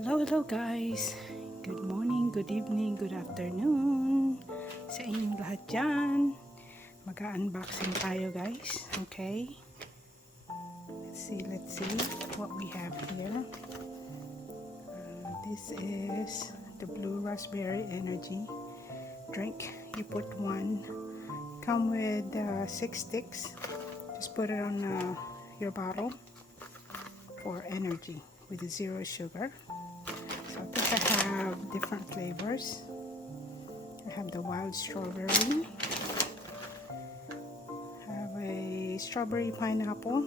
Hello guys! Good morning, good evening, good afternoon sa inyong lahat dyan. Mag-unboxing tayo guys, okay? Let's see what we have here. This is the Blue Raspberry Energy drink. You put one, come with 6 sticks. Just put it on your bottle for energy with 0 sugar. So I think I have different flavors. I have the wild strawberry. I have a strawberry pineapple.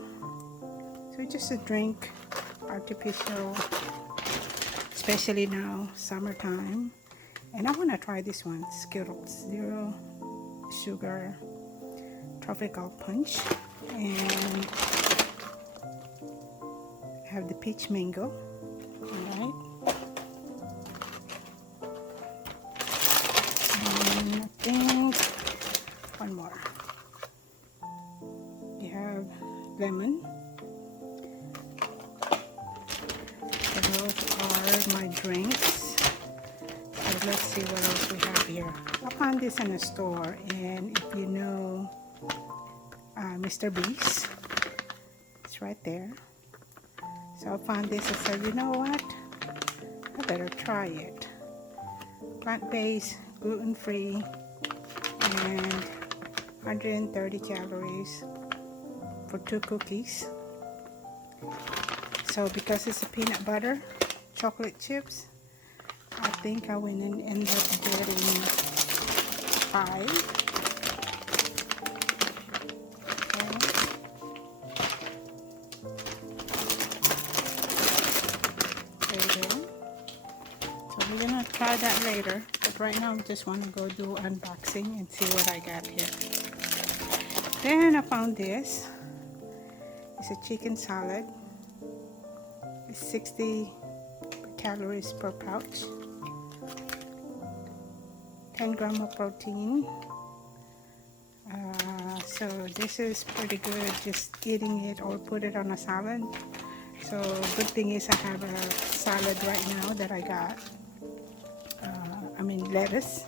So it's just a drink, artificial, especially now, summertime. And I want to try this one, Skittles, 0 sugar, tropical punch. And I have the peach mango. Alright. And I think one more. You have lemon. So those are my drinks. So let's see what else we have here. I found this in a store, and if you know Mr. Beast, it's right there. So I found this and said, you know what? I better try it. Plant-based, gluten-free, and 130 calories for 2 cookies. So because it's a peanut butter, chocolate chips, I think I went and ended up getting 5. We're gonna try that later, but right now I just want to go do unboxing and see what I got here. Then I found this. It's a chicken salad. It's 60 calories per pouch, 10 grams of protein. So this is pretty good, just eating it or put it on a salad. So good thing is I have a salad right now that I got. Lettuce.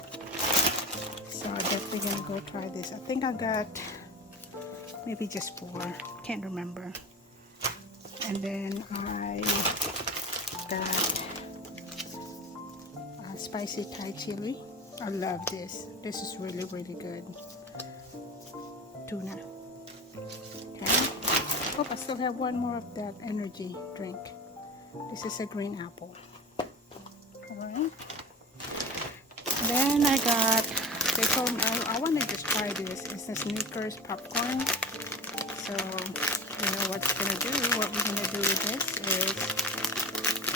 So I'm definitely gonna go try this. I think I got maybe just 4, can't remember. And then I got spicy Thai chili. I love this. This is really good. Tuna. Okay. Oh, I still have one more of that energy drink. This is a green apple. Alright. Then I got, they told me, I want to just try this. It's a Snickers popcorn. So, you know what's going to do, what we're going to do with this is,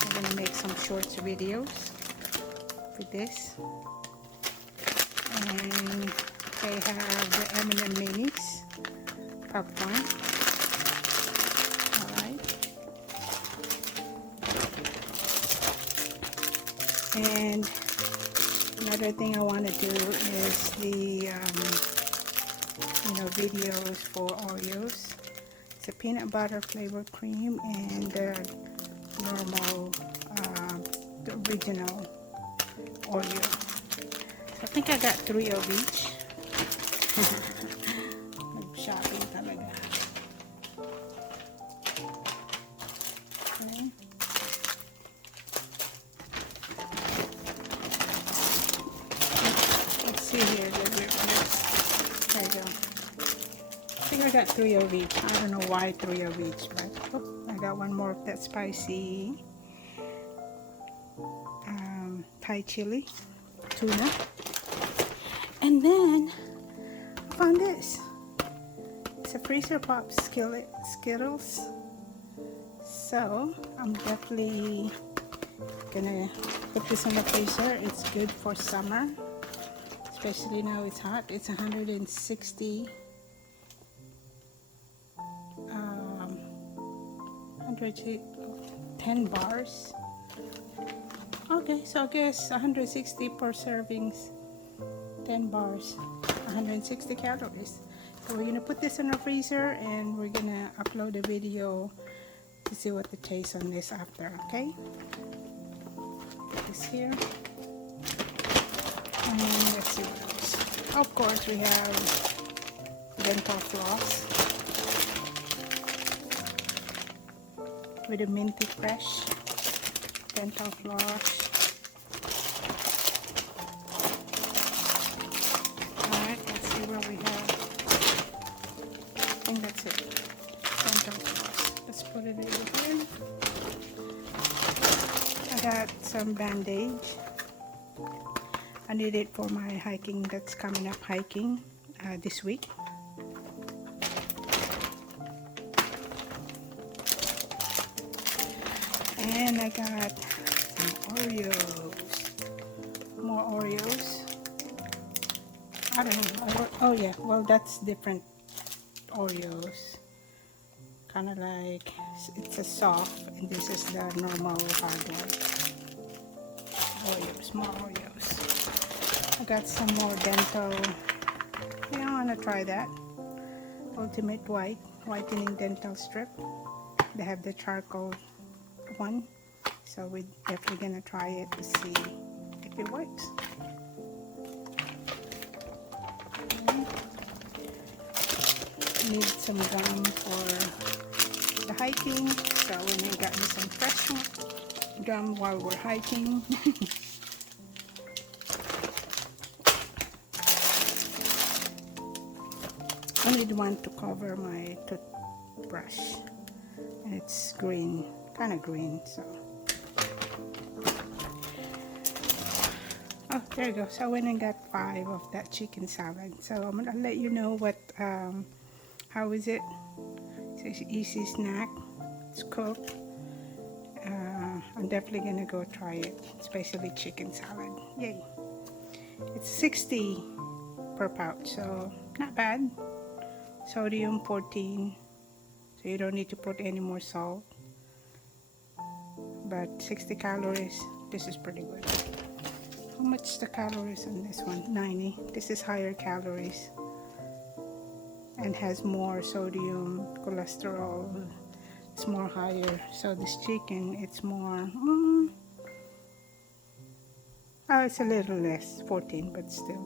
we're going to make some shorts videos with this. And they have the M&M Minis popcorn. Alright. And another thing I want to do is the videos for Oreos. It's a peanut butter flavored cream and the normal, the original Oreo. So I think I got 3 of each. Shopping talaga. Okay. See here, there you go. I think I got 3 of each. I don't know why 3 of each, but I got one more of that spicy Thai chili, tuna. And then I found this. It's a freezer pop Skittles. So I'm definitely gonna put this in the freezer. It's good for summer. Especially now it's hot. It's 160 110 bars. Okay, so I guess 160 per servings, 10 bars, 160 calories. So we're gonna put this in the freezer and we're gonna upload a video to see what the taste on this after, okay? this here. And let's see what else. Of course, we have dental floss with a minty fresh dental floss. Alright, let's see what we have. I think that's it. Dental floss. Let's put it over here. I got some bandage. I need it for my hiking that's coming up hiking this week. And I got some Oreos. More Oreos. I don't know. Oh yeah, well that's different Oreos. Kind of like, it's a soft and this is the normal hard one. Oreos, more Oreos. I got some more dental. Yeah, I want to try that. Ultimate Whitening Dental Strip. They have the charcoal one. So we're definitely going to try it to see if it works. Need some gum for the hiking. So we may got me some fresh gum while we're hiking. I need one to cover my toothbrush, and it's green, kind of green. So, oh, there you go. So I went and got 5 of that chicken salad. So I'm gonna let you know what, how is it? It's an easy snack. It's cooked. I'm definitely gonna go try it, especially chicken salad. Yay! It's 60 per pouch, so not bad. Sodium 14, so you don't need to put any more salt. But 60 calories, this is pretty good. How much the calories on this one? 90. This is higher calories and has more sodium, cholesterol. It's more higher. So this chicken, it's more, oh, it's a little less, 14, but still.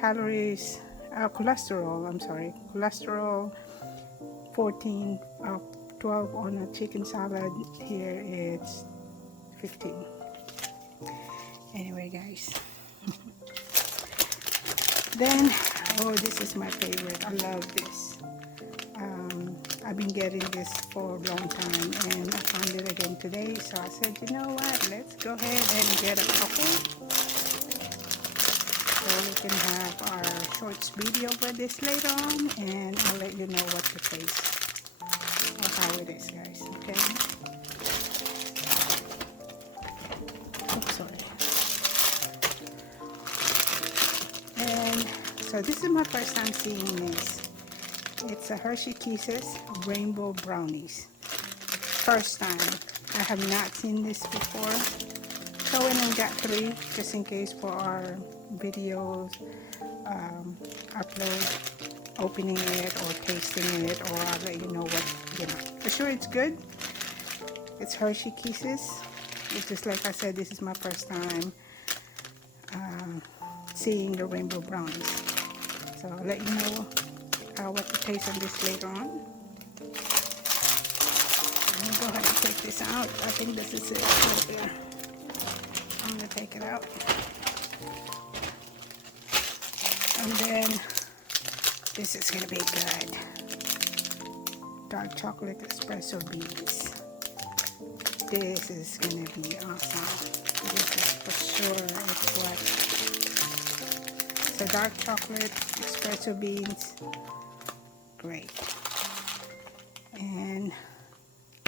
Calories, cholesterol, I'm sorry, cholesterol 14, 12 on a chicken salad. Here it's 15. Anyway, guys. Then, oh, this is my favorite. I love this. I've been getting this for a long time, and I found it again today. So I said, you know what? Let's go ahead and get a couple, so we can have our shorts video for this later on, and I'll let you know what the taste or how it is, guys. Okay. Oops, sorry. And so this is my first time seeing this. It's a Hershey Kisses Rainbow Brownies. First time. I have not seen this before. So I went and got 3 just in case for our videos, upload, opening it or tasting it, or I'll let you know what, you know. For sure it's good. It's Hershey Kisses. It's just like I said, this is my first time seeing the rainbow brownies. So I'll let you know what to taste on this later on. I'm gonna go ahead and take this out. I think this is it right there. I'm gonna take it out. And then this is gonna be good. Dark chocolate espresso beans. This is gonna be awesome. This is for sure. It's what. So dark chocolate espresso beans. Great. And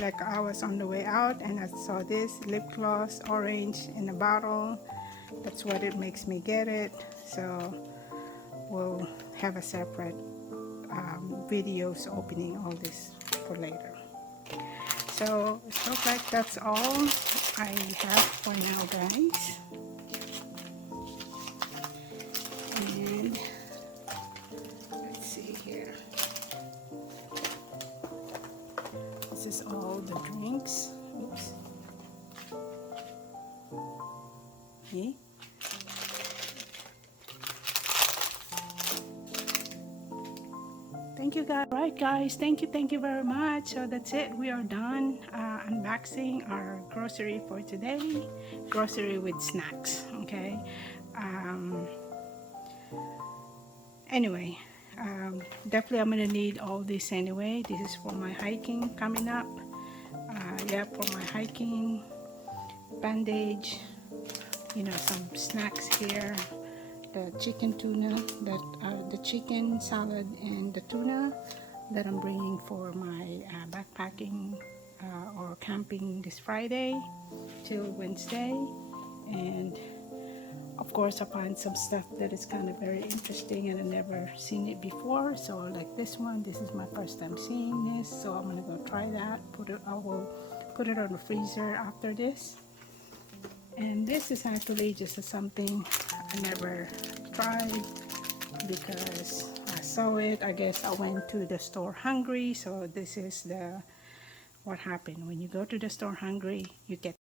like I was on the way out and I saw this lip gloss orange in a bottle. That's what it makes me get it. So we'll have a separate videos opening all this for later. So it looks like that's all I have for now, guys. And let's see here. This is all the drinks. Oops. thank you guys. Right, guys, thank you very much. So that's it. We are done unboxing our grocery for today. Grocery with snacks. Okay. Um, anyway, definitely I'm gonna need all this anyway. This is for my hiking coming up. Yeah, for my hiking, bandage, some snacks here, the chicken tuna, the chicken salad and the tuna that I'm bringing for my backpacking or camping this Friday till Wednesday. And of course I find some stuff that is kind of very interesting and I've never seen it before. So like this one, this is my first time seeing this, so I'm gonna go try that. I will put it on the freezer after this. And this is actually just something I never tried because I saw it. I guess I went to the store hungry, so this is what happened when you go to the store hungry, you get